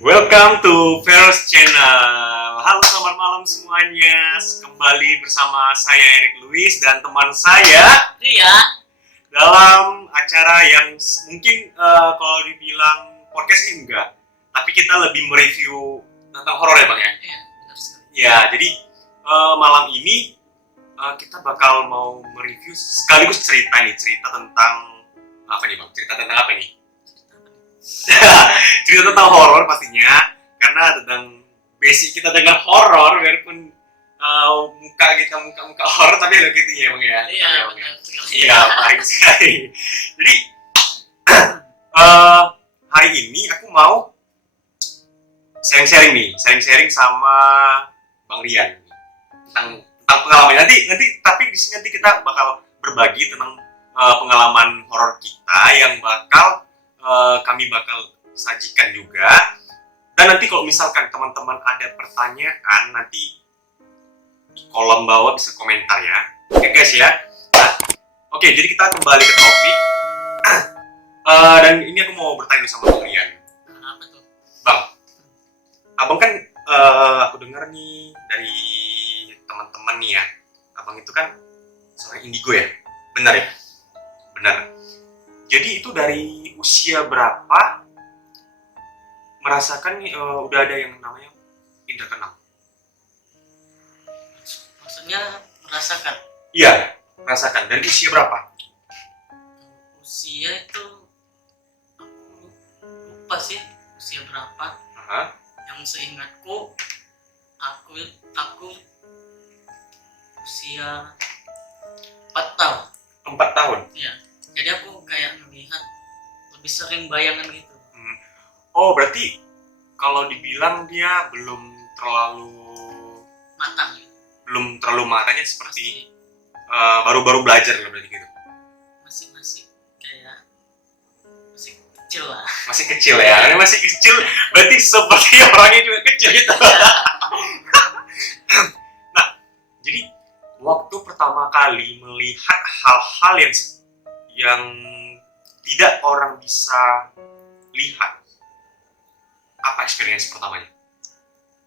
Welcome to Feros Channel. Halo, selamat malam semuanya. Kembali bersama saya Erik Luis dan teman saya Iya. dalam acara yang mungkin kalau dibilang podcast sih enggak, tapi kita lebih mereview tentang horor ya bang ya. Iya, benar sekali. Ya, jadi malam ini kita bakal mau mereview sekaligus cerita tentang apa nih bang? Cerita tentang apa nih? Cerita tentang horor pastinya, karena tentang basic kita dengan horor, walaupun muka horor tapi ada gitu ya bang ya. Iya, benar sekali. Iya, baik sekali. Jadi hari ini aku mau sharing sama Bang Rian tentang pengalaman. Nanti tapi di sini kita bakal berbagi tentang pengalaman horor kita yang kami bakal sajikan juga. Dan nanti kalau misalkan teman-teman ada pertanyaan, nanti di kolom bawah bisa komentar ya. Oke guys ya. Nah, oke, jadi kita kembali ke topik. Dan ini aku mau bertanya sama Bang Rian. Apa tuh? Bang, abang kan aku dengar nih dari teman-teman nih ya, abang itu kan seorang indigo ya, benar ya? Benar. Jadi itu dari usia berapa merasakan udah ada yang namanya indra keenam? Maksudnya merasakan? Iya, merasakan. Dari usia berapa? Usia itu aku lupa sih usia berapa. Aha. Yang seingatku aku usia 4 tahun. 4 tahun. Iya. Jadi aku kayak melihat lebih sering bayangan gitu. Oh, berarti kalau dibilang dia belum terlalu Matang gitu. matanya seperti baru-baru belajar lah berarti gitu. Masih kayak masih kecil lah. Masih kecil ya. Karena masih kecil berarti seperti orangnya juga kecil gitu. Nah, jadi waktu pertama kali melihat hal-hal yang tidak orang bisa lihat, apa experience pertamanya?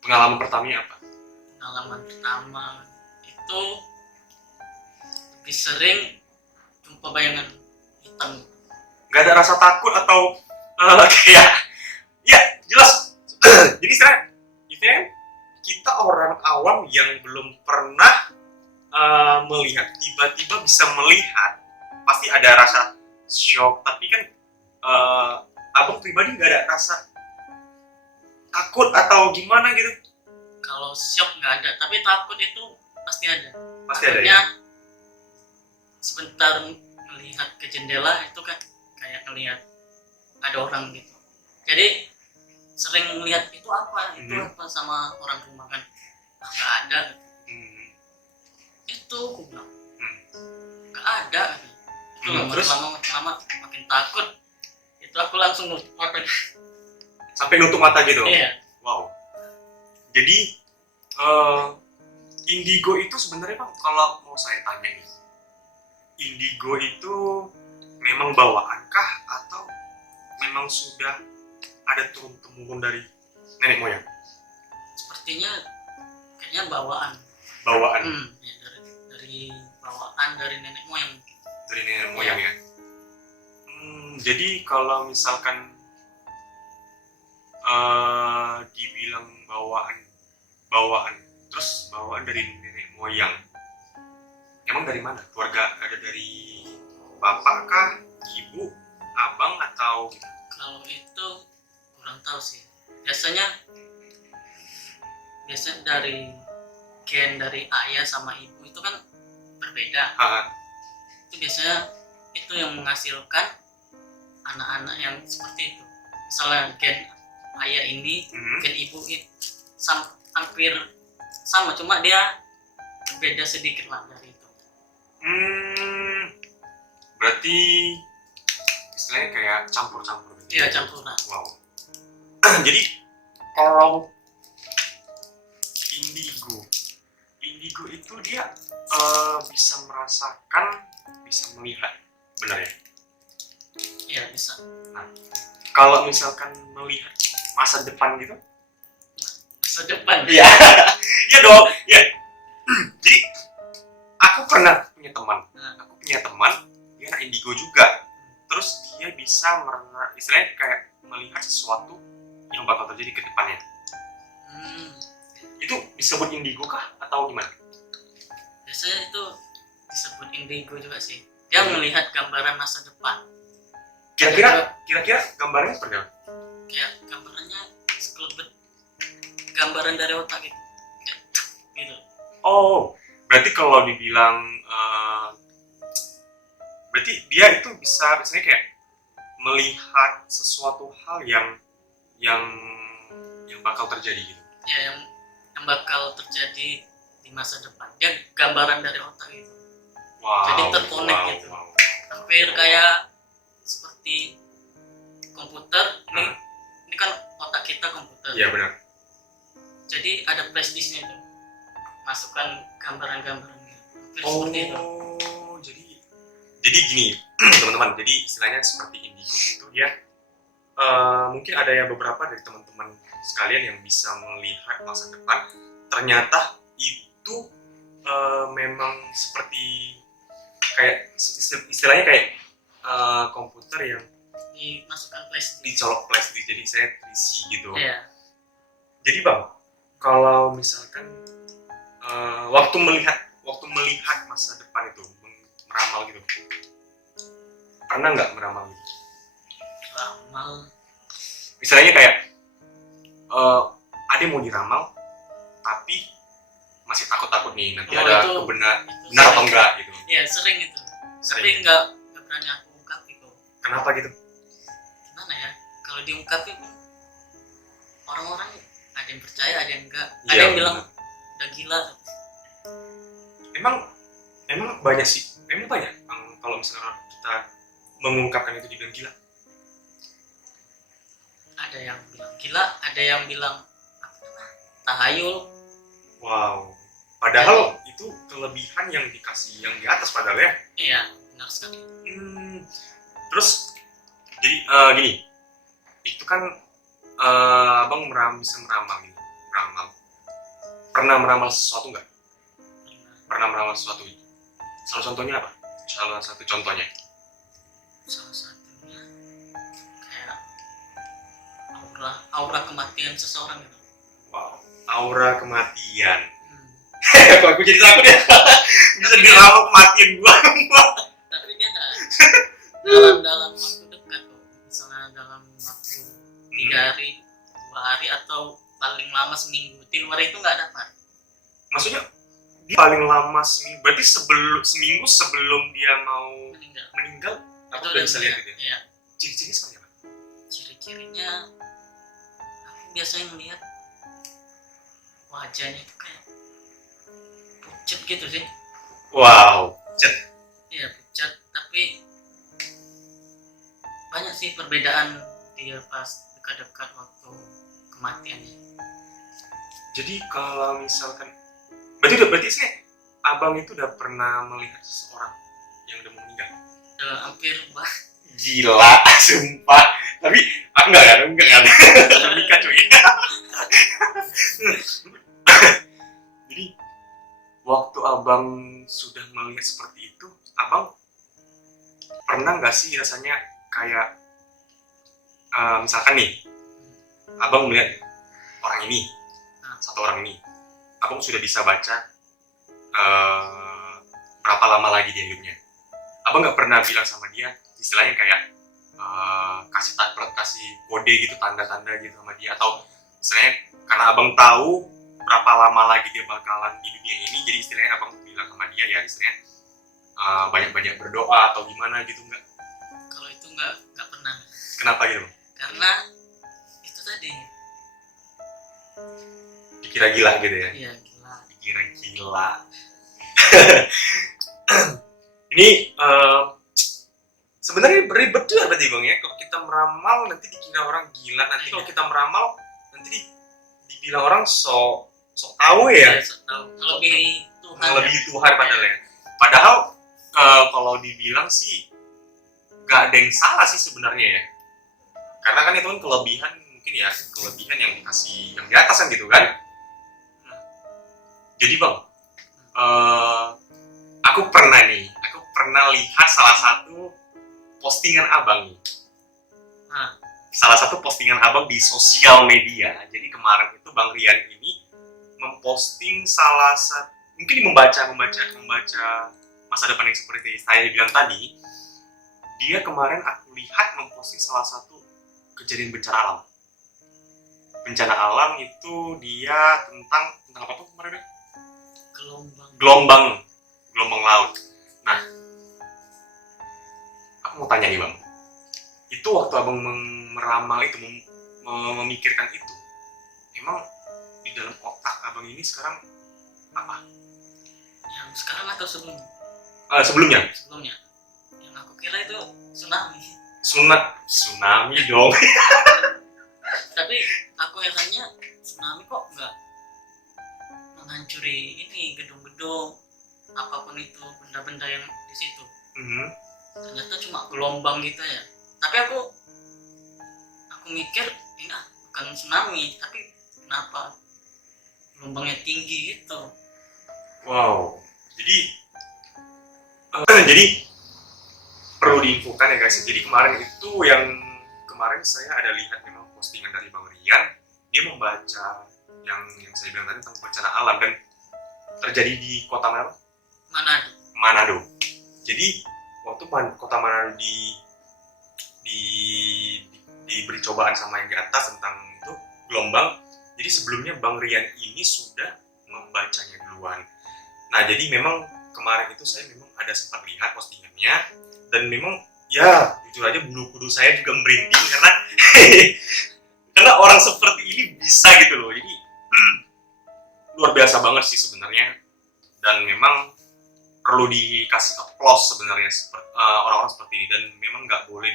Pengalaman pertamanya apa? Pengalaman pertama itu lebih sering jumpa bayangan hitam. Gak ada rasa takut atau kayak ya jelas. Jadi kita orang awam yang belum pernah melihat, tiba-tiba bisa melihat, pasti ada rasa shock. Tapi kan abang pribadi gak ada rasa takut atau gimana gitu? Kalau shock nggak ada, tapi takut itu pasti ada. Pasti ada ya? Takutnya sebentar melihat ke jendela itu kan kayak ngelihat ada orang gitu. Jadi sering melihat itu apa apa sama orang rumah kan, nggak ada gitu. Itu aku bilang nggak ada gitu. Itu lama makin takut. Itu aku langsung nutup mata. Sampai nutup mata gitu? Iya. Wow. Jadi indigo itu sebenarnya bang, kalau mau saya tanya nih, indigo itu memang bawaankah atau memang sudah ada turun-temurun dari nenek moyang? Sepertinya kayaknya bawaan. Ya, dari bawaan dari nenek moyang mungkin. Dari nenek moyang ya. Jadi kalau misalkan dibilang bawaan dari nenek moyang, emang dari mana? Keluarga, ada dari bapak kah, ibu, abang, atau? Kalau itu kurang tahu sih. Biasanya dari gen dari ayah sama ibu itu kan berbeda. Itu biasanya itu yang menghasilkan anak-anak yang seperti itu. Misalnya gen ayah ini, gen ibu itu hampir sama, cuma dia berbeda sedikit lah dari itu. Berarti istilahnya kayak campur-campur. Iya, campuran. Wow. Jadi kalau indigo itu dia bisa merasakan, bisa melihat, benar ya? Iya, bisa. Nah, kalau misalkan melihat masa depan gitu. Masa depan. Iya. Iya dong. Iya. Jadi aku pernah punya teman. Aku punya teman dia anak indigo juga. Terus dia bisa istilahnya kayak melihat sesuatu yang bakal terjadi ke depannya. Itu disebut indigo kah atau gimana? Biasanya itu disebut indigo juga sih. Dia melihat gambaran masa depan. Kira-kira gambarnya seperti apa? Kayak gambarannya sekelebet gambaran dari otak gitu. Gitu. Oh, berarti kalau dibilang berarti dia itu bisa misalnya kayak melihat sesuatu hal yang bakal terjadi gitu. Ya, yang bakal terjadi di masa depan. Dia gambaran dari otak gitu. Wow. Jadi terkonek gitu. Hampir kayak seperti komputer. Ini kan otak kita komputer. Iya benar. Jadi ada flash disknya itu. Masukkan gambaran-gambaran gitu. Hampir seperti itu. Jadi gini teman-teman. Jadi istilahnya seperti indigo itu dia mungkin ada ya beberapa dari teman-teman sekalian yang bisa melihat masa depan. Ternyata itu memang seperti kayak istilahnya kayak komputer yang dimasukkan flash disk. dicolok flash disk, jadi saya terisi gitu. Iya. Jadi bang, kalau misalkan waktu melihat masa depan itu meramal gitu, pernah nggak meramal gitu? Ramal. Misalnya kayak ada yang mau diramal, tapi masih takut nih nanti ada benar atau enggak gitu. Iya sering itu. Tapi nggak berani aku ungkapin kok. Kenapa gitu? Gimana ya? Kalau diungkapin orang-orang ada yang percaya, ada yang enggak. Ada yang bilang udah gila. Emang banyak sih. Emang banyak kalau misalnya kita mengungkapkan itu dibilang gila. Ada yang bilang gila, ada yang bilang tahayul. Wow. Padahal itu kelebihan yang dikasih yang di atas padahal ya. Iya, benar sekali. Terus jadi gini, itu kan abang bisa meramal gitu, meramal. Pernah meramal sesuatu nggak? Pernah meramal sesuatu. Salah contohnya apa? Salah satu contohnya. Salah satunya kayak aura kematian seseorang gitu. Wow, aura kematian. Kok aku jadi takut ya? Bisa diramal kematian gua. Tapi dia nggak dalam waktu dekat kok. Misalnya dalam waktu 3 hari, 2 hari atau paling lama seminggu. Di luar itu nggak dapat. Maksudnya dia paling lama seminggu. Berarti seminggu sebelum dia mau meninggal aku udah bisa lihat gitu. Iya. Ciri-cirinya seperti apa? Ciri-cirinya aku biasanya ngelihat wajahnya itu kayak pucat gitu sih. Wow, pucat. Iya pucat, tapi banyak sih perbedaan dia pas dekat-dekat waktu kematiannya. Jadi kalau misalkan berarti sih abang itu udah pernah melihat seseorang yang udah mau meninggal? Udah hampir Gila, sumpah. Tapi aku enggak kan? Nikah cuy. Jadi waktu abang sudah melihat seperti itu, abang pernah nggak sih rasanya kayak misalkan nih, abang melihat orang ini, satu orang ini, abang sudah bisa baca berapa lama lagi dia hidupnya. Abang nggak pernah bilang sama dia, istilahnya kayak kasih kode gitu, tanda-tanda gitu sama dia, atau istilahnya karena abang tahu berapa lama lagi dia bakalan di dunia ini, jadi istilahnya abang bilang sama dia ya istilahnya banyak-banyak berdoa atau gimana gitu nggak? Kalau itu nggak pernah. Kenapa gitu? Karena itu tadi dikira gila gitu ya? Iya gila. Dikira gila. Ini sebenarnya ribet juga berarti bang ya, kalau kita meramal nanti dikira orang gila, nanti kalau kita meramal nanti dibilang orang sok tahu ya, sok tahu lebih Tuhan, lebih Tuhan padahal ya. Padahal kalau dibilang sih gak ada yang salah sih sebenarnya ya, karena kan itu kan kelebihan mungkin ya kelebihan yang dikasih yang di atas kan gitu kan. Jadi bang, aku pernah lihat salah satu postingan abang nih. Salah satu postingan abang di sosial media. Jadi kemarin itu Bang Rian ini memposting salah satu, mungkin membaca masa depan yang seperti saya bilang tadi. Dia kemarin aku lihat memposting salah satu kejadian bencana alam. Bencana alam itu dia tentang apa tuh kemarin? Gelombang laut. Nah, aku mau tanya nih bang, itu waktu abang meramal itu, memikirkan itu, emang di dalam otak abang ini sekarang apa? Yang sekarang atau sebelumnya? Sebelumnya. Yang aku kira itu tsunami. Tsunami dong. Tapi aku herannya tsunami kok nggak menghancuri ini gedung-gedung apapun itu, benda-benda yang di situ. Ternyata cuma gelombang gitu ya. Tapi aku mikir ini bukan tsunami, tapi kenapa gelombangnya tinggi gitu. Wow. Jadi perlu diinfokan ya guys. Jadi kemarin saya ada lihat memang postingan dari Bang Rian, dia membaca yang saya bilang tadi tentang bencana alam dan terjadi di kota Manado. Jadi waktu kota Manado diberi cobaan sama yang di atas tentang itu gelombang. Jadi sebelumnya Bang Rian ini sudah membacanya duluan. Nah jadi memang kemarin itu saya memang ada sempat lihat postingannya dan memang ya jujur aja bulu kuduk saya juga merinding karena orang seperti ini bisa gitu loh. Jadi luar biasa banget sih sebenarnya, dan memang perlu dikasih applause sebenarnya orang-orang seperti ini, dan memang nggak boleh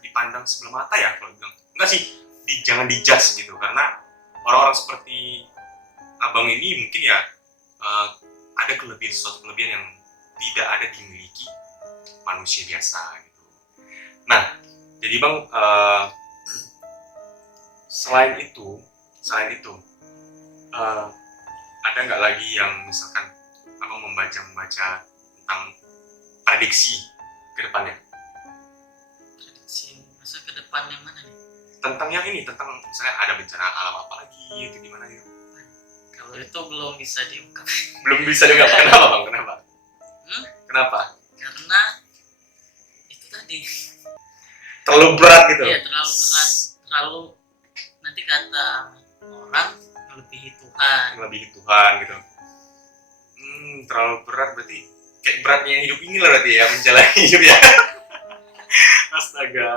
dipandang sebelah mata ya kalau bilang. Enggak sih, jangan dijudge gitu, karena orang-orang seperti abang ini mungkin ya ada suatu kelebihan yang tidak ada dimiliki manusia biasa gitu. Nah, jadi bang, selain itu ada nggak lagi yang misalkan abang membaca tentang prediksi ke depannya? Prediksi masa ke depan yang mana nih? Tentang yang ini, tentang misalnya ada bencana alam apa lagi itu gimana gitu? Kalau itu belum bisa diungkap. Belum bisa diungkap. Kenapa bang? Kenapa? Karena itu tadi terlalu berat gitu. Iya, terlalu berat, nanti kata orang melebihi Tuhan gitu. Terlalu berat, berarti kayak beratnya hidup ini lah berarti ya, menjalani hidup ya. Astaga.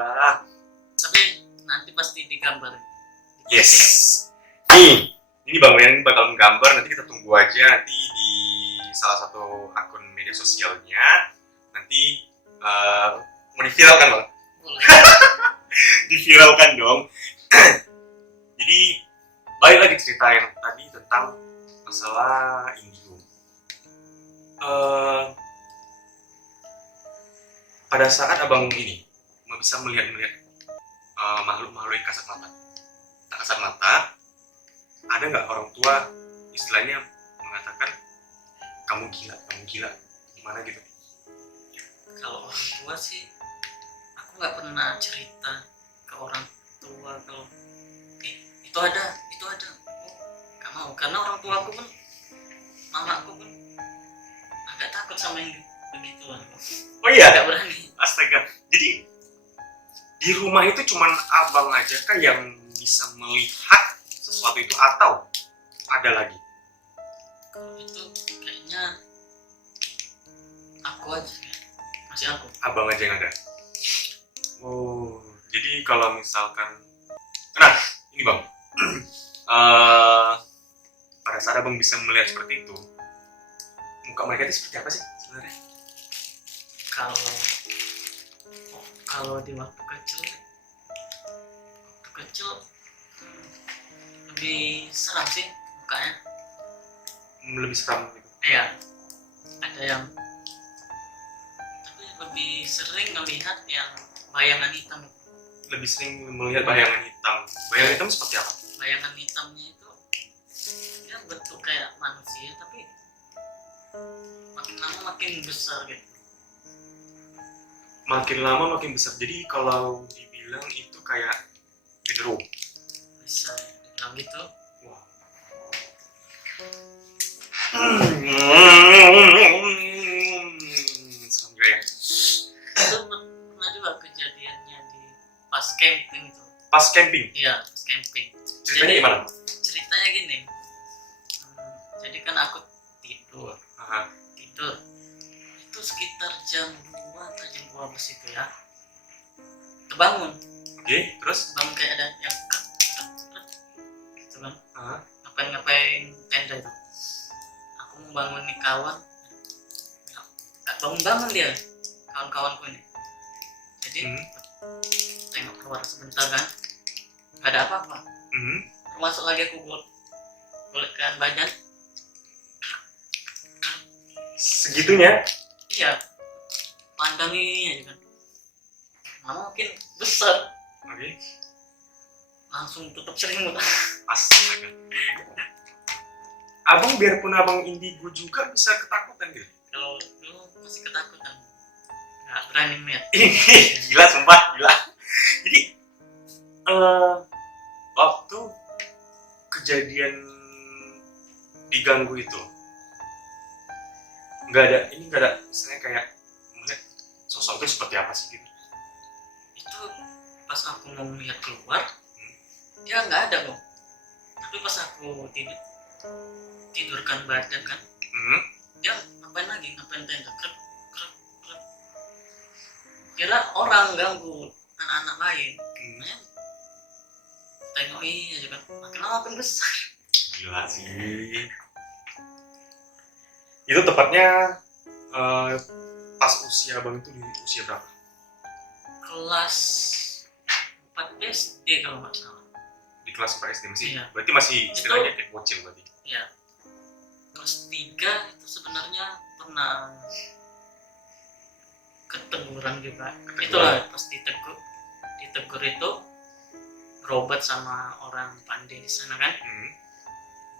Tapi nanti pasti digambar. Yes. Ini Bang Rian bakal menggambar, nanti kita tunggu aja nanti di salah satu akun media sosialnya. Nanti mau diviralkan Bang? Boleh. Diviralkan dong. Jadi balik lagi cerita yang tadi tentang masalah indigo. Pada saat abang ini bisa melihat makhluk-makhluk yang tak kasat mata, ada nggak orang tua istilahnya mengatakan kamu gila, gimana gitu? Kalau orang tua sih, aku nggak pernah cerita ke orang tua kalau itu ada, nggak mau, karena orang tua aku pun, mama aku pun agak takut sama yang begituan. Oh iya? Nggak berani. Astaga. Jadi di rumah itu cuman abang aja kan yang bisa melihat sesuatu itu atau ada lagi? Kalau itu kayaknya aku aja ya. Masih aku. Abang aja yang ada. Oh, jadi kalau misalkan, nah ini bang, pada saat abang bisa melihat seperti itu, muka mereka itu seperti apa sih sebenarnya? Kalau di waktu kecil lebih seram sih mukanya. Lebih seram gitu. Iya, ada yang, tapi lebih sering melihat yang bayangan hitam. lebih sering melihat bayangan hitam. Bayangan hitam seperti apa? Bayangan hitamnya itu ya bentuk kayak manusia tapi makin lama makin besar gitu. Makin lama makin besar. Jadi kalau dibilang itu kayak genderuwo. Bisa dibilang gitu. Wah. Serem juga ya. Itu pernah juga kejadiannya di pas camping itu. Pas camping. Iya, pas camping. Ceritanya Jadi, gimana? Ceritanya gini. Jadi kan aku tidur. Aha. Tidur. Itu sekitar jam 2 atau jam 12 itu ya. Kebangun. Oke, terus? Bangun kayak ada yang krek, krek, krek. Gitu kan. Aha. Ngapain tenda itu. Aku mau bangun nih kawan. Gak bangun-bangun dia. Kawan-kawanku ini. Jadi tengok keluar sebentar kan. Gak ada apa-apa. Masuk lagi aku golekkan badan. Segitunya? Iya. Pandangi aja kan. Lama makin besar. Oke. Langsung tutup selimut. Astaga. Abang biarpun abang indigo juga bisa ketakutan gitu. Kalau dulu masih ketakutan. Gak berani melihat. Ini gila, sumpah gila. Jadi waktu kejadian diganggu itu nggak ada misalnya kayak melihat sosok itu seperti apa sih gitu. Itu pas aku mau melihat keluar, dia nggak ada loh. Tapi pas aku tidurkan badan kan, dia ngapain tenda, krek, krek, krek. Kira orang ganggu anak-anak lain. Makanya tengok aja kan, makin lama makin besar. Gila sih. Itu tepatnya pas usia abang itu di usia berapa? Kelas 4 SD kalau nggak salah. Di kelas 4 SD masih? Iya. Berarti masih istilahnya kayak bocil berarti? Iya. Kelas 3 itu sebenarnya pernah keteguran juga. Itulah pas ditegur itu berobat sama orang pandai di sana kan.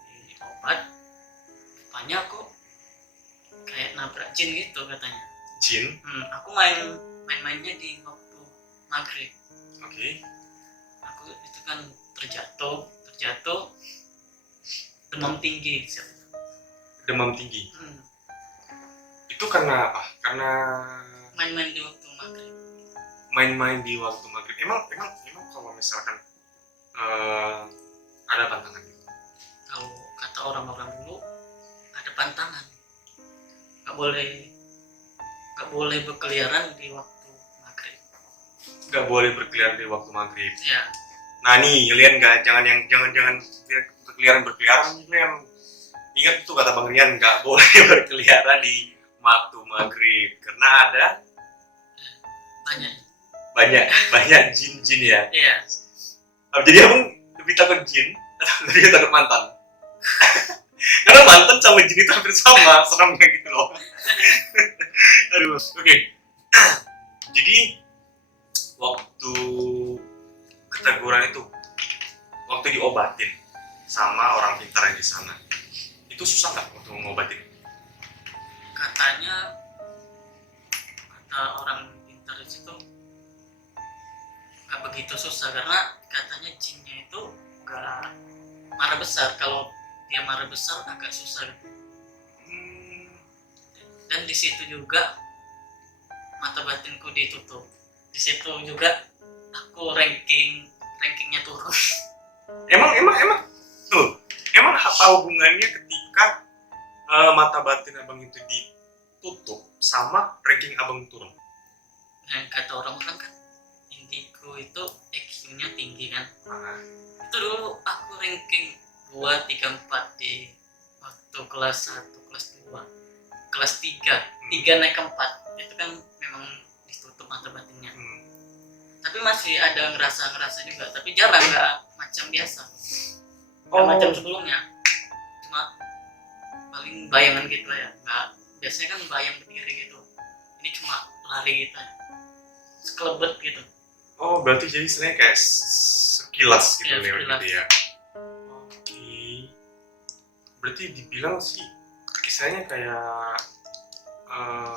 Di obat rupanya aku kayak nabrak jin gitu katanya. Jin? Aku main-mainnya di waktu maghrib. Oke. Aku itu kan terjatuh demam tinggi. Demam tinggi? Itu karena apa? Karena main-main di waktu maghrib. Main-main di waktu maghrib. Emang kalau misalkan ada pantangan gitu? Kalau kata orang-orang dulu ada pantangan. Gak boleh berkeliaran di waktu maghrib. Gak boleh berkeliaran di waktu maghrib. Ya. Nah nih, kalian jangan berkeliaran. Kalian ingat itu kata Bang Rian, gak boleh berkeliaran di waktu maghrib karena ada banyak jin ya. Iya. Jadi abang lebih takut jin atau lebih takut mantan? Karena mantan sama jin itu hampir sama seremnya gitu loh. Aduh, oke. Jadi waktu keteguran itu, waktu diobatin sama orang pintar yang di sana, itu susah nggak untuk ngobatin? Kata orang pintar di situ nggak begitu susah karena katanya jinnya itu nggak marah besar. Kalau dia marah besar agak susah. Dan di situ juga mata batinku ditutup. Di situ juga aku rankingnya turun. Emang apa hubungannya ketika mata batin abang itu ditutup sama ranking abang turun? Dan kata orang-orang kan indigo itu EQ-nya tinggi kan. Itu dulu aku ranking 2, 3, 4 di waktu kelas 1, kelas 2, kelas 3 naik ke 4. Itu kan memang ditutup mata batinnya. Tapi masih ada ngerasa juga, tapi jarang, nggak macam biasa. Nggak macam sebelumnya. Cuma paling bayangan gitu ya. Nggak, biasanya kan bayang berdiri gitu. Ini cuma lari gitu ya. Sekelebet gitu. Oh, berarti jadi istilahnya kayak sekilas gitu Iya, lewat sekilas. gitu ya. Oke. Berarti dibilang sih kisahnya kayak eh,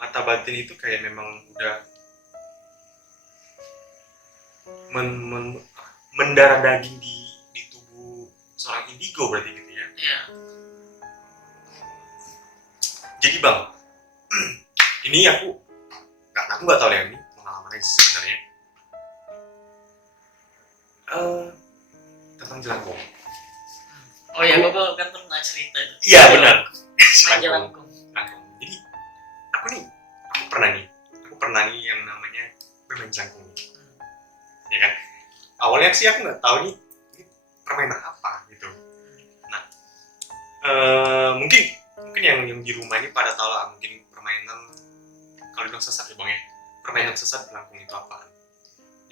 mata batin itu kayak memang udah mendarah daging di tubuh seorang indigo berarti gitu ya. Iya. Jadi bang, ini aku nggak tahu ya, ini pengalamannya sih sebenarnya. Tentang jelangkung. Oh ya, gue kan pernah cerita itu. Iya benar. Main jelangkung. Jelangkung. Jadi aku pernah nih yang namanya bermain jelangkung. Ya kan. Awalnya sih aku nggak tahu ini permainan apa gitu. Nah, mungkin yang di rumah ini pada tahu lah, mungkin permainan kalau bilang sesat ya bang ya, permainan sesat jelangkung itu apa.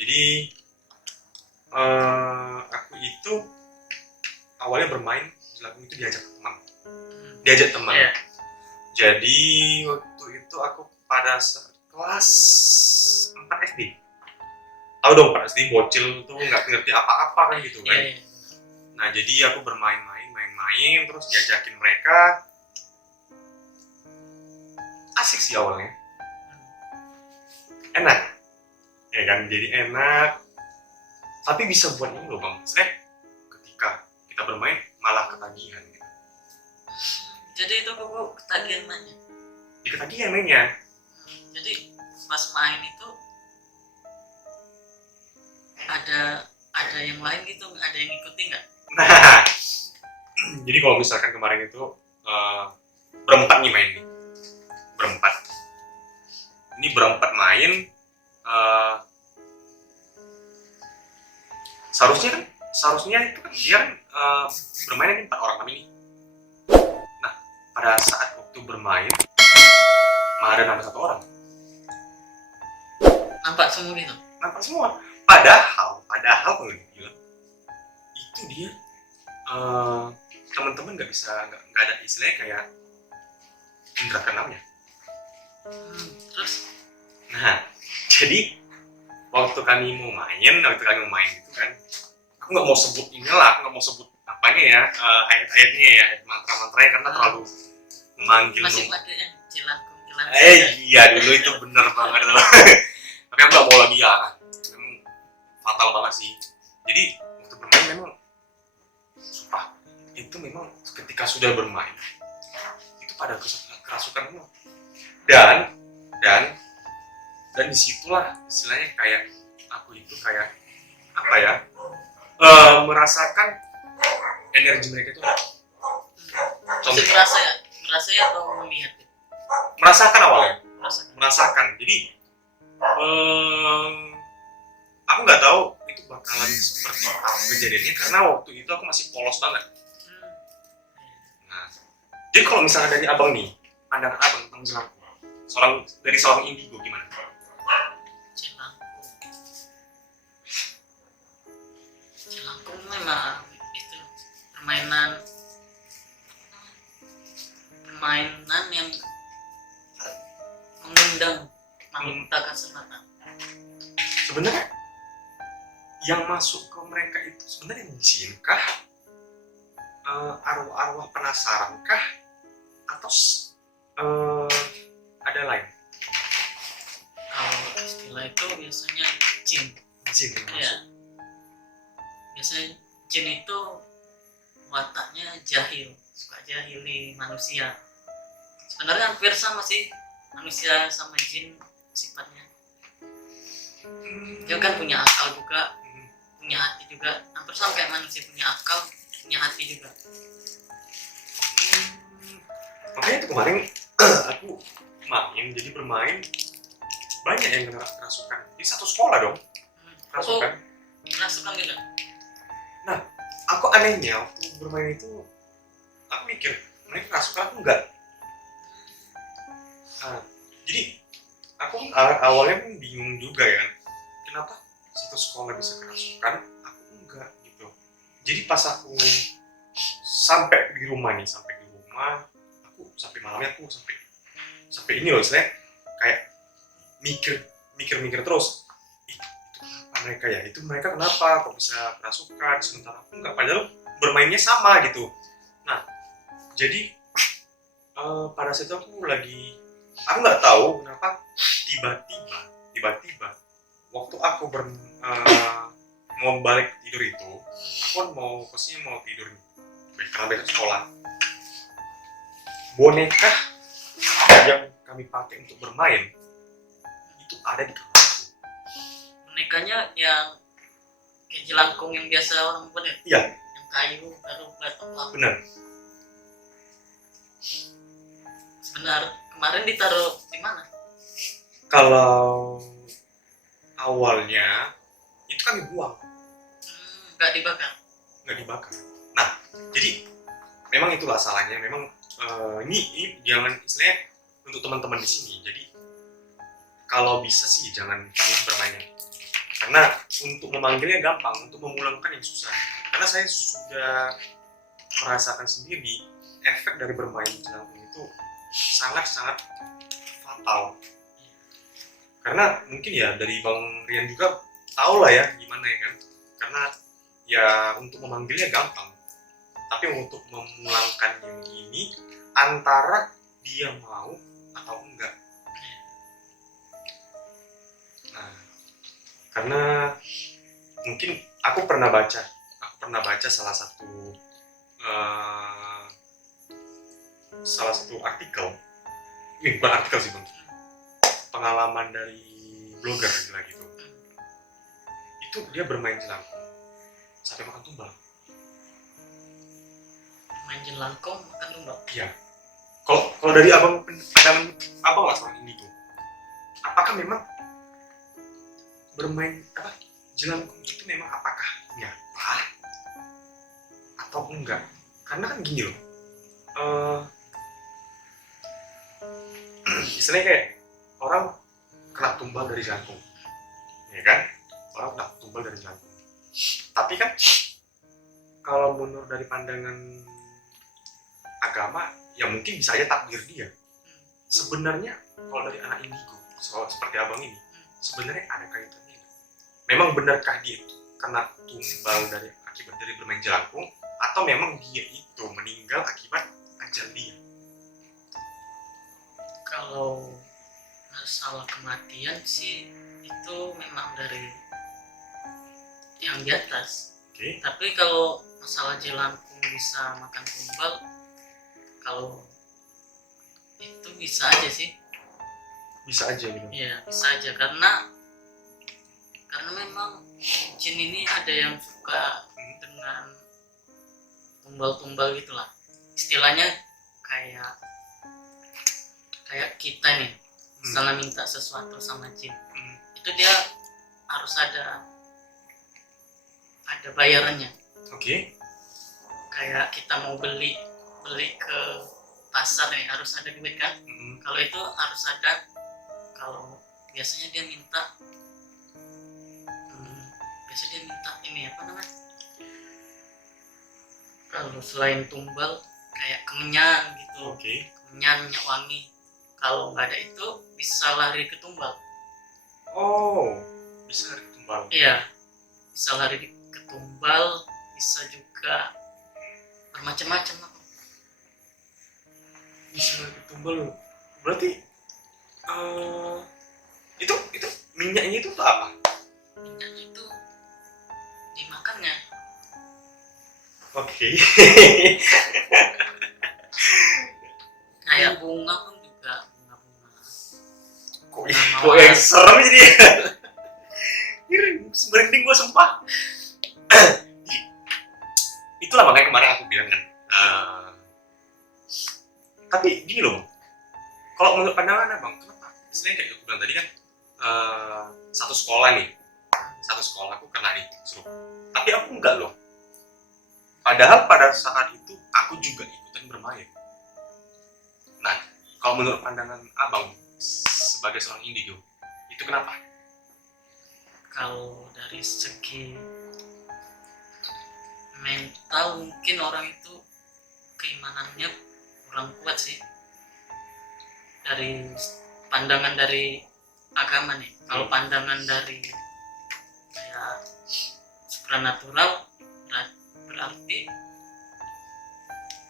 Jadi aku itu awalnya bermain jelangkung itu diajak teman. Iya. Jadi waktu itu aku pada kelas 4 SD. Tahu dong 4 SD bocil tuh nggak ngerti apa-apa kan gitu kan. Iya. Nah jadi aku bermain terus diajakin mereka. Asik sih awalnya. Enak. Ya kan, jadi enak. Tapi bisa buat ini loh bang, ketika kita bermain malah ketagihan gitu. Jadi itu gue ketagihan mainnya. Di ketagihan mainnya. Jadi pas main itu ada yang lain gitu, ada yang ngikutin nggak? Nah, jadi kalau misalkan kemarin itu berempat nih main nih. Berempat main. Seharusnya itu kan dia bermain ini 4 orang kami nih. Nah, pada saat waktu bermain malah ada nambah 1 orang. Nampak semua gitu. Nampak semua. Padahal kalau dibilang itu dia teman-teman nggak ada istilahnya kayak indra keenamnya. Terus? Nah, jadi waktu kami mau main itu kan, aku nggak mau sebut inilah, aku nggak mau sebut apanya ya, ayat-ayatnya ya, mantra-mantranya karena terlalu memanggil. Masih pakai yang jelangkung. Iya dulu itu bener banget loh. Tapi aku nggak mau lagi ya, memang fatal banget sih. Jadi waktu bermain memang sumpah itu memang ketika sudah bermain itu pada kerasukan semua. Dan disitulah istilahnya kayak aku itu kayak apa ya, merasakan energi mereka itu. Masih merasa ya atau melihat? Merasakan awalnya, Merasakan. jadi aku nggak tahu itu bakalan seperti apa kejadiannya karena waktu itu aku masih polos banget. Nah, jadi kalau misalnya dari abang nih, pandangan abang tentang jelangkung, seorang indigo gimana? Jelangkung memang itu permainan yang mengundang makhluk kesempatan. Sebenarnya yang masuk ke mereka itu sebenarnya jin kah? Arwah-arwah penasaran kah? Atau ada lain? Kalau istilah itu biasanya jin. Jin yang masuk. Ya. Biasanya jin itu wataknya jahil, suka jahili manusia. Sebenarnya hampir sama sih manusia sama jin sifatnya. Dia kan punya akal juga, punya hati juga. Hampir sama kayak manusia punya akal, punya hati juga. Makanya itu kemarin aku jadi bermain banyak yang kena kerasukan di satu sekolah dong. Kerasukan. Kerasukan juga. Nah, aku anehnya waktu bermain itu aku mikir mereka kerasukan, aku enggak. Nah, jadi aku awalnya pun bingung juga ya, kenapa satu sekolah bisa kerasukan, aku enggak gitu. Jadi pas aku sampai di rumah, aku sampai malamnya aku sampai ini loh, saya kayak mikir terus mereka ya itu mereka kenapa kok bisa kerasukan sementara aku nggak, padahal bermainnya sama gitu. Nah jadi pada saat itu aku nggak tahu kenapa tiba-tiba waktu aku mau balik tidur itu, aku kan posisinya mau tidur nih karena besok sekolah. Boneka yang kami pakai untuk bermain itu ada di kamarku. Bonekanya yang kayak jelangkung yang biasa orang buat ya? Iya. Yang kayu baru batok. Benar. Sebenarnya kemarin ditaruh di mana? Kalau awalnya itu kami buang, Nggak dibakar. nggak dibakar. Nah, jadi memang itulah salahnya. Memang ini jangan, istilahnya untuk teman-teman di sini. Jadi kalau bisa sih jangan bermainnya, karena untuk memanggilnya gampang, untuk memulangkan yang susah. Karena saya sudah merasakan sendiri efek dari bermain jelangkung itu sangat-sangat fatal. Karena mungkin ya dari Bang Rian juga tahu lah ya gimana ya kan. Karena ya untuk memanggilnya gampang, tapi untuk memulangkan yang ini antara dia mau atau enggak. Nah, karena mungkin aku pernah baca salah satu artikel, ini bukan artikel sih Bang, pengalaman dari blogger gitu. Itu dia bermain jelangkung sampai makan tumbal. Main jelangkung makan tumbal. Iya. Kalau dari abang, pandangan abang lah soal ini tuh, apakah memang bermain jelangkung itu memang apakah nyata atau enggak? Karena kan gini loh, istilahnya kayak orang kena tumbal dari jelangkung, ya kan? Orang kena tumbal dari jelangkung. Tapi kan kalau menurut dari pandangan agama, ya mungkin bisa aja takdir dia. Sebenarnya kalau dari anak indigo, seperti abang ini, sebenarnya ada kaitannya. Memang benarkah dia itu kena tumbal akibat dari bermain jelangkung, atau memang dia itu meninggal akibat ajal dia? Kalau masalah kematian sih itu memang dari yang di atas. Oke. Tapi kalau masalah jelangkung bisa makan tumbal, kalau itu bisa aja sih. Bisa aja gitu. Iya, bisa aja karena memang jin ini ada yang suka dengan tumbal-tumbal gitulah. Istilahnya kayak kita nih, misalnya minta sesuatu sama jin, itu dia harus ada bayarannya. Oke. Kayak kita mau beli ke pasar nih harus ada duit kan. Kalau itu harus ada. Kalau biasanya dia minta ini apa namanya, kalau selain tumbal kayak kemenyan gitu. Oke. Kemenyan, minyak wangi. Kalau nggak ada itu bisa lari ke tumbal. Oh, bisa lari ke tumbal. Iya, bisa lari ke tumbal, bisa juga bermacam-macam. Bisa lari ke tumbal. Berarti itu minyaknya itu apa? Minyaknya itu dimakannya. Oke. Kayak bunga pun juga bunga. Kok yang serem jadi ya? Merinding gue sumpah. Itulah makanya kemarin aku bilang kan. Tapi gini loh, kalau menurut pandangan abang, kenapa? Istilahnya kayak aku bilang tadi kan, satu sekolah aku kena nih, tapi aku enggak loh. Padahal pada saat itu aku juga ikutan bermain. Nah, kalau menurut pandangan abang sebagai seorang indigo, itu kenapa? Kalau dari segi mental mungkin orang itu keimanannya kurang kuat sih. Dari pandangan dari agama nih. Kalau pandangan dari kayak supranatural, berarti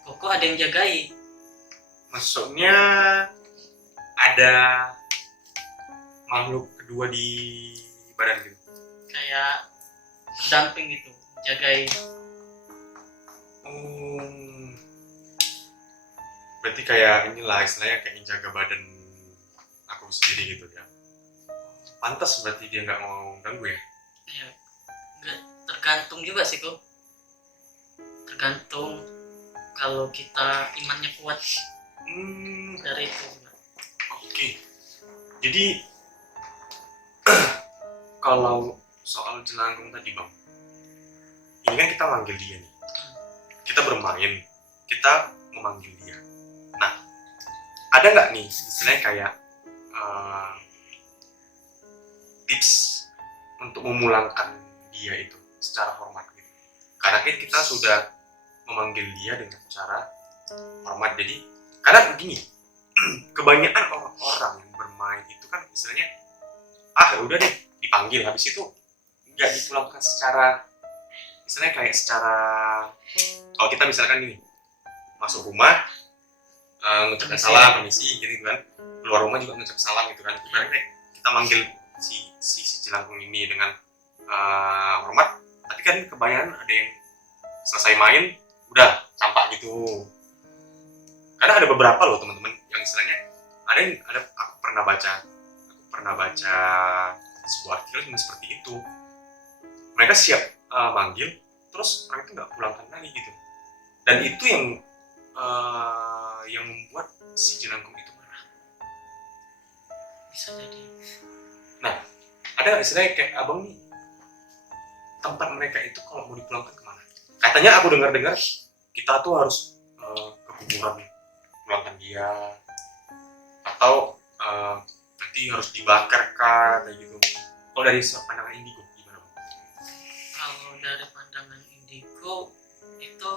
koko ada yang jagai. Maksudnya ada makhluk kedua di badan gitu. Kayak pendamping gitu, jagai. Berarti kayak inilah istilahnya kayak menjaga badan aku sendiri gitu ya. Pantas berarti dia nggak mau ganggu ya. Ya, tergantung juga sih kok. Tergantung kalau kita imannya kuat dari itu juga. Oke. Jadi kalau soal jelangkung tadi bang, ini kan kita manggil dia nih. Kita bermain, kita memanggil dia. Nah, ada nggak nih istilahnya kayak tips untuk memulangkan dia itu secara hormat gitu? Karena kan kita sudah memanggil dia dengan cara hormat. Jadi karena begini, kebanyakan orang yang bermain itu kan istilahnya udah deh dipanggil, habis itu nggak dipulangkan secara istilahnya kayak secara, kalau kita misalkan gini masuk rumah ngucapin salam permisi gitu kan, keluar rumah juga ngucap salam gitu kan, ibaratnya kita manggil si jelangkung ini dengan hormat. Tapi kan kebanyakan ada yang selesai main udah campak gitu. Karena ada beberapa loh teman-teman yang istilahnya aku pernah baca sebuah artikel yang seperti itu. Mereka siap manggil, terus mereka itu nggak pulangkan lagi gitu. Dan itu yang membuat si jelangkung itu marah. Bisa jadi. Nah, ada nggak istilahnya kayak abang nih, tempat mereka itu kalau mau dipulangkan kemana? Katanya aku dengar kita tuh harus ke kuburan pulangkan dia, atau nanti harus dibakar kah kayak gitu. Kalau dari pandangan indigo gimana bang? Kalau dari pandangan indigo itu,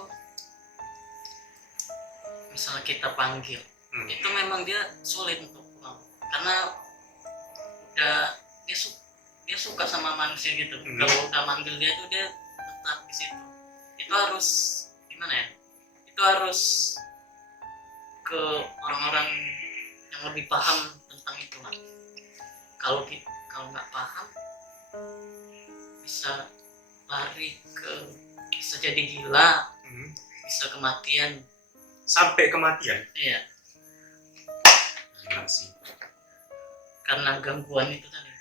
misalnya kita panggil, itu memang dia sulit untuk pulang karena dia suka sama manusia gitu. Kalau udah manggil dia tuh dia tetap di situ. Itu harus gimana ya? Itu harus ke orang-orang yang lebih paham tentang itu kan. Kalau nggak paham bisa lari bisa jadi gila, bisa kematian. Sampai kematian? Iya. Gila sih. Karena gangguan itu tadi.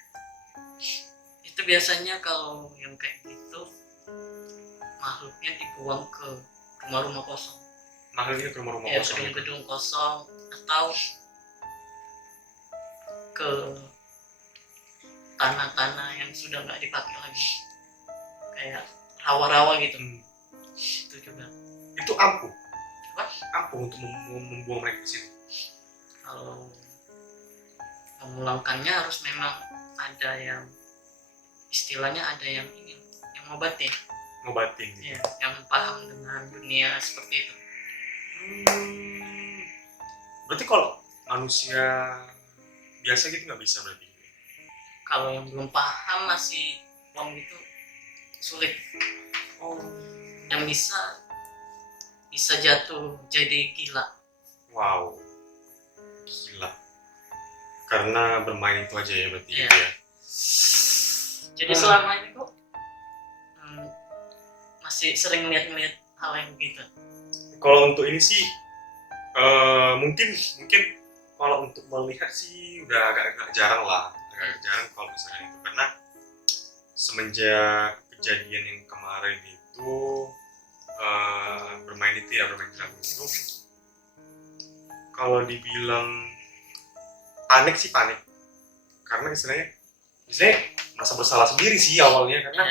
Itu biasanya kalau yang kayak gitu makhluknya dibuang ke rumah-rumah kosong. Makhluknya ke rumah-rumah kosong. Gedung-gedung kosong, atau ke tanah-tanah yang sudah nggak dipakai lagi, kayak rawa-rawa gitu. Itu juga. Itu ampuh. Apa? Ampuh untuk membuang mereka ke situ. Kalau memulangkannya harus memang ada yang istilahnya ada yang ngobatin gitu. Ya, yang paham dengan dunia seperti itu. Berarti kalau manusia biasa gitu nggak bisa berarti? Kalau yang belum paham masih gitu sulit. Yang bisa jatuh jadi gila. Wow, gila. Karena bermain itu aja ya berarti. Ya. Gitu ya. Jadi selama ini kok masih sering ngeliat hal yang begitu. Kalau untuk ini sih mungkin kalau untuk melihat sih udah agak jarang lah, agak jarang kalau misalnya itu, karena semenjak kejadian yang kemarin itu bermain jelangkung itu, kalau dibilang panik sih panik, karena istilahnya merasa bersalah sendiri sih awalnya, karena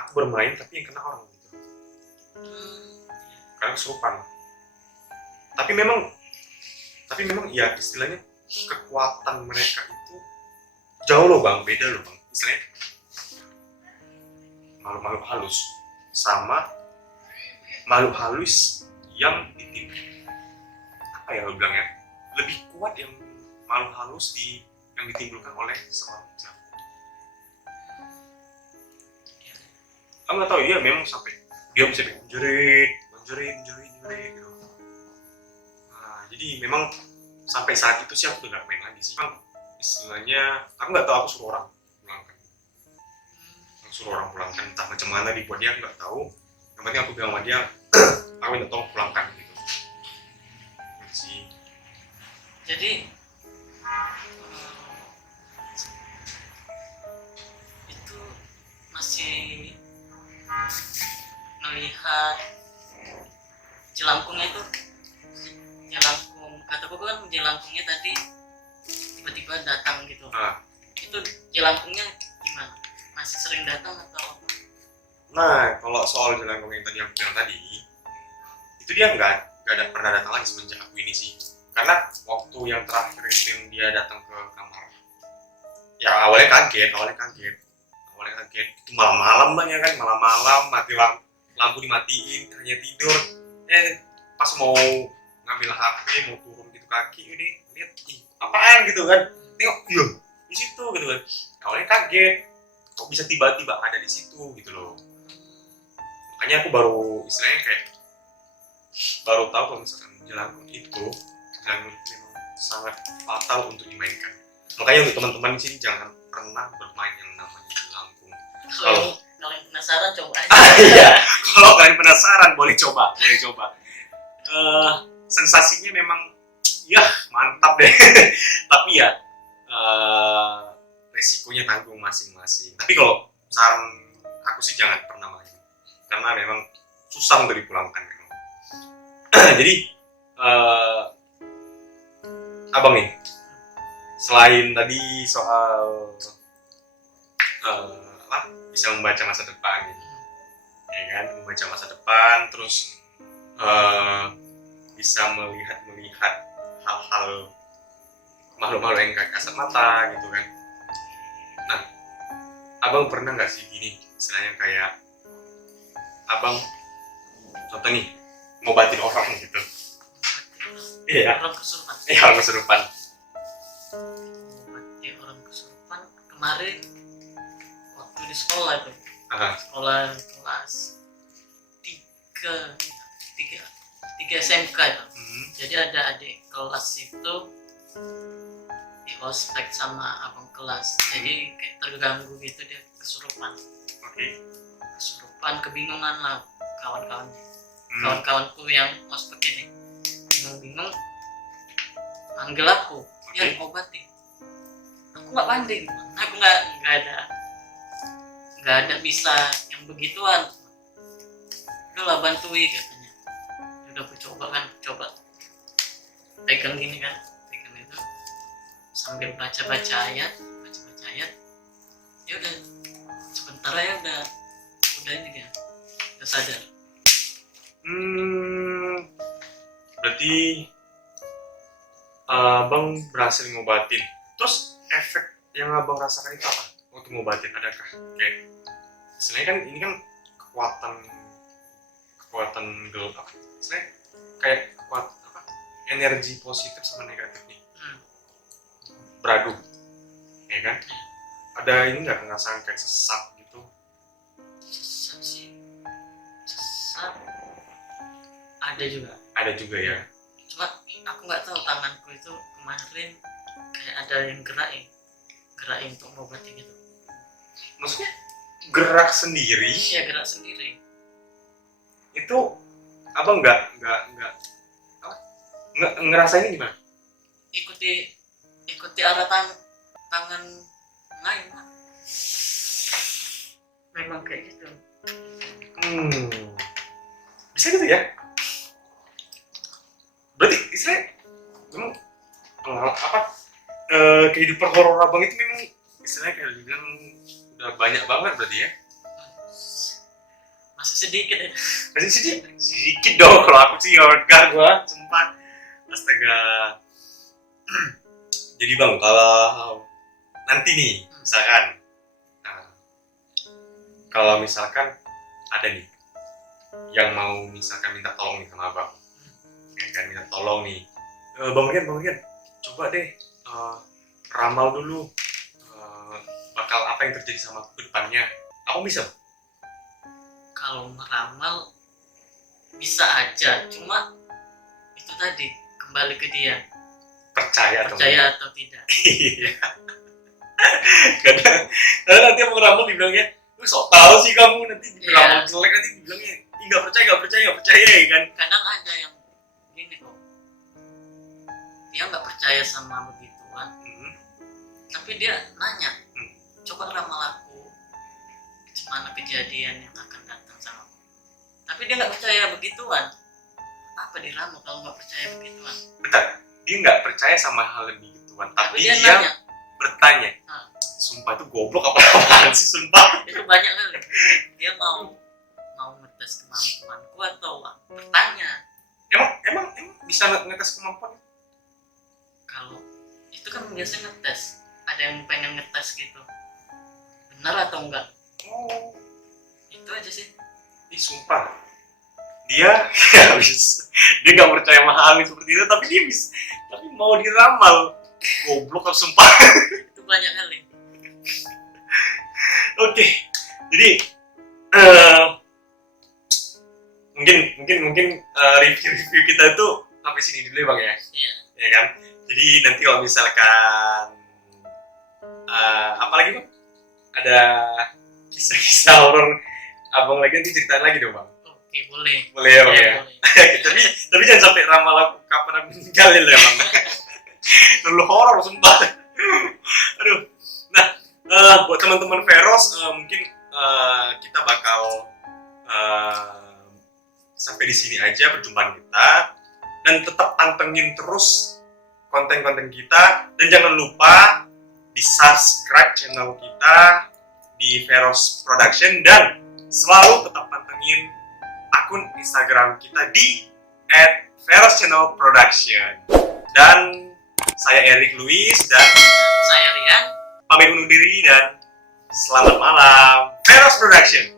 aku bermain tapi yang kena orang gitu, karena kesurupan. Tapi memang ya istilahnya kekuatan mereka itu jauh loh bang, beda loh bang, istilahnya makhluk halus sama makhluk halus yang apa ya lo bilang ya, lebih kuat yang makhluk halus yang ditimbulkan oleh seorang jelangkung. aku nggak tahu, iya memang sampai dia bisa menjerit gitu. Nah, jadi memang sampai saat itu sih aku udah gak main lagi sih. Memang istilahnya aku nggak tahu, aku suruh orang pulangkan, entah macam mana dibuat dia, aku nggak tahu. Yang penting aku bilang sama dia, aku minta tolong pulangkan gitu sih. Jadi itu masih melihat jelangkungnya itu, jelangkung kata buku kan jelangkungnya tadi tiba-tiba datang gitu. Itu jelangkungnya gimana, masih sering datang atau? Nah, kalau soal jelangkung yang tadi aku bilang tadi, itu dia nggak pernah datang lagi semenjak aku ini sih. Karena waktu yang terakhir itu yang dia datang ke kamar, ya awalnya kaget, itu malam-malam banyak kan, mati lampu dimatiin, hanya tidur. Pas mau ngambil HP, mau turun gitu kaki, ini lihat, apaan gitu kan, tengok, iya di situ gitu kan. Awalnya kaget, kok bisa tiba-tiba ada di situ gitu loh. Makanya aku baru istilahnya kayak baru tahu kalau misalkan jelangkung itu memang sangat fatal untuk dimainkan. Makanya untuk teman-teman di sini jangan pernah bermain yang namanya jelangkung. Kalau kalian penasaran coba aja. Iya, kalau kalian penasaran boleh coba. Sensasinya memang ya mantap deh. Tapi ya resikonya tanggung masing-masing. Tapi kalau saran aku sih jangan pernah main, karena memang susah untuk dipulangkan memang. Jadi abang nih, selain tadi soal bisa membaca masa depan gitu, ya kan, membaca masa depan, terus bisa melihat hal-hal makhluk-makhluk yang gak kasat mata gitu kan. Nah, abang pernah nggak sih gini, istilahnya kayak abang contoh nih ngobatin orang gitu? Iya. Orang kesurupan. Orang kesurupan. Ngobati orang kesurupan kemarin waktu di sekolah itu. Sekolah kelas 3 SMK itu. Jadi ada adik kelas itu di ospek sama abang kelas. Jadi kayak terganggu gitu, dia kesurupan. Kesurupan, kebingungan lah kawan-kawannya. Kawan-kawanku yang ospek ini bingung-bingung manggil aku, ya obatin. Aku nggak pandai, aku nggak ada bisa yang begituan. Udahlah bantuin katanya. Udah aku coba pegang gini kan, pegang itu sambil baca ayat. Ya udah sebentar ya udah ini kan, udah sadar. Berarti abang berhasil ngobatin. Terus efek yang abang rasakan itu apa waktu ngobatin? Adakah kayak istilahnya kan ini kan kekuatan gelap, istilahnya kayak kekuatan apa, energi positif sama negatif nih beradu, ya kan? Ada ini nggak ngerasain kayak sesak gitu? Sesak ada juga ya. Cuma aku nggak tahu, tanganku itu kemarin kayak ada yang gerakin untuk ngobatin gitu. Maksudnya gerak sendiri? Iya, gerak sendiri. Itu abang nggak ngerasainnya gimana? Ikuti arah tangan lain lah. Memang kayak gitu. Bisa gitu ya? Berarti istilahnya memang kehidupan horor abang itu memang istilahnya kayak dibilang udah banyak banget berarti ya? Masih sedikit ya. Sedikit dong, kalau aku sih enggak, gua sempat. Astaga. Jadi bang, kalau nanti nih misalkan kalau misalkan ada nih yang mau misalkan minta tolong nih sama abang, ya kan, minta tolong nih, bang Rian, coba deh ramal dulu bakal apa yang terjadi sama aku ke depannya. Aku bisa? Kalau meramal bisa aja, cuma itu tadi kembali ke dia Percaya atau percaya atau tidak. iya. Kadang nanti mau ngeramal dibilangnya, lu sok tahu sih kamu, nanti ngeramal jelek nanti dibilangnya, ih nggak percaya ya kan. Kadang ada yang gini kok, dia nggak percaya sama begituan, tapi dia nanya, coba ramal aku gimana kejadian yang akan datang sama aku. Tapi dia nggak percaya begituan, apa diramal kalau nggak percaya begituan? Bentar, dia nggak percaya sama hal yang begituan, tapi dia nanya, bertanya. Sumpah itu goblok apaan sih, sumpah. itu banyak kali dia mau ngetes kemampuanku atau bertanya. Emang bisa ngetes kemampuan? Kalau itu kan biasanya ngetes, ada yang pengen ngetes gitu, benar atau enggak. Oh, Itu aja sih. ih sumpah. Dia nggak bisa, dia nggak percaya sama hal seperti itu, tapi dia bisa, tapi mau diramal. Goblok sumpah. Itu banyak kali. Oke, jadi mungkin review kita itu sampai sini dulu ya bang ya. Iya. Ya kan. Jadi nanti kalau misalkan apa lagi bang? Ada kisah-kisah horor abang lagi, nanti ceritain lagi dong bang. Oke, boleh. Boleh ya bang ya. Boleh. tapi jangan sampai ramal aku kapan aku meninggal ya bang. Terlalu horor sumpah. Aduh. Nah, buat teman-teman Veros mungkin kita bakal sampai di sini aja perjumpaan kita, dan tetap pantengin terus konten-konten kita, dan jangan lupa di subscribe channel kita di Veros Production, dan selalu tetap pantengin akun Instagram kita di @veroschannelproduction. Dan saya Eric Luis, dan Saya Rian. pamit undur diri, dan selamat malam Veros Production.